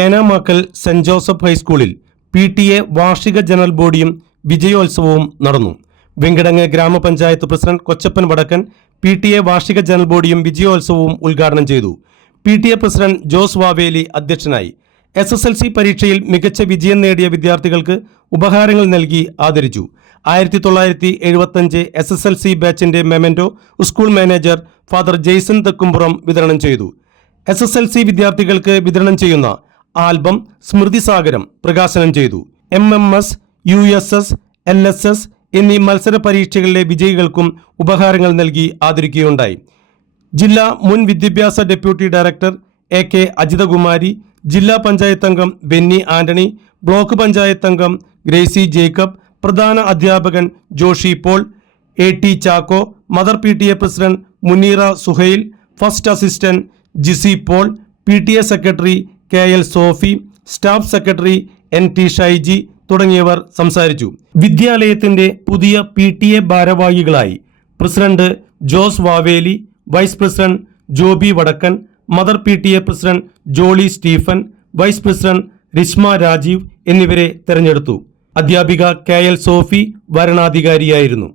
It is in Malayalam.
ഏനാമാക്കൽ സെന്റ് ജോസഫ് ഹൈസ്കൂളിൽ പി ടി എ വാർഷിക ജനറൽ ബോഡിയും വിജയോത്സവവും നടന്നു. വെങ്കിടങ്ങ് ഗ്രാമപഞ്ചായത്ത് president Kochappan Vadakkan P T A വാർഷിക ജനറൽ ബോഡിയും വിജയോത്സവവും ഉദ്ഘാടനം ചെയ്തു. P T A president Jose Vaveli അധ്യക്ഷനായി. എസ് എസ് എൽ സി പരീക്ഷയിൽ മികച്ച വിജയം നേടിയ വിദ്യാർത്ഥികൾക്ക് ഉപഹാരങ്ങൾ നൽകി ആദരിച്ചു. ആയിരത്തി തൊള്ളായിരത്തി എഴുപത്തഞ്ച് എസ് എസ് എൽ സി ബാച്ചിന്റെ memento school manager father Jaison Thekkumpuram വിതരണം ചെയ്തു. എസ് എസ് എൽ സി വിദ്യാർത്ഥികൾക്ക് വിതരണം ചെയ്യുന്ന ആൽബം സ്മൃതിസാഗരം പ്രകാശനം ചെയ്തു. M M S U S S L S S എന്നീ മത്സര പരീക്ഷകളിലെ വിജയികൾക്കും ഉപഹാരങ്ങൾ നൽകി ആദരിക്കുകയുണ്ടായി. ജില്ലാ മുൻ വിദ്യാഭ്യാസ deputy director A K Ajithakumari ജില്ലാ പഞ്ചായത്ത് അംഗം ബെന്നി ആന്റണി ബ്ലോക്ക് പഞ്ചായത്ത് അംഗം ഗ്രേസി ജേക്കബ് പ്രധാന അധ്യാപകൻ Joshy Paul A T Chacko mother P T A president Muneera Suhail first assistant Jisy Paul P T A secretary K L Sophy staff secretary N T Shaiji തുടങ്ങിയവർ സംസാരിച്ചു. വിദ്യാലയത്തിന്റെ പുതിയ പി ടി എ ഭാരവാഹികളായി president Jose Vaveli vice president Joby Vadakkan mother P T A president Jolly Stephen vice president Rishma Rajeev എന്നിവരെ തെരഞ്ഞെടുത്തു. അധ്യാപിക കെ എൽ സോഫി വരണാധികാരിയായിരുന്നു.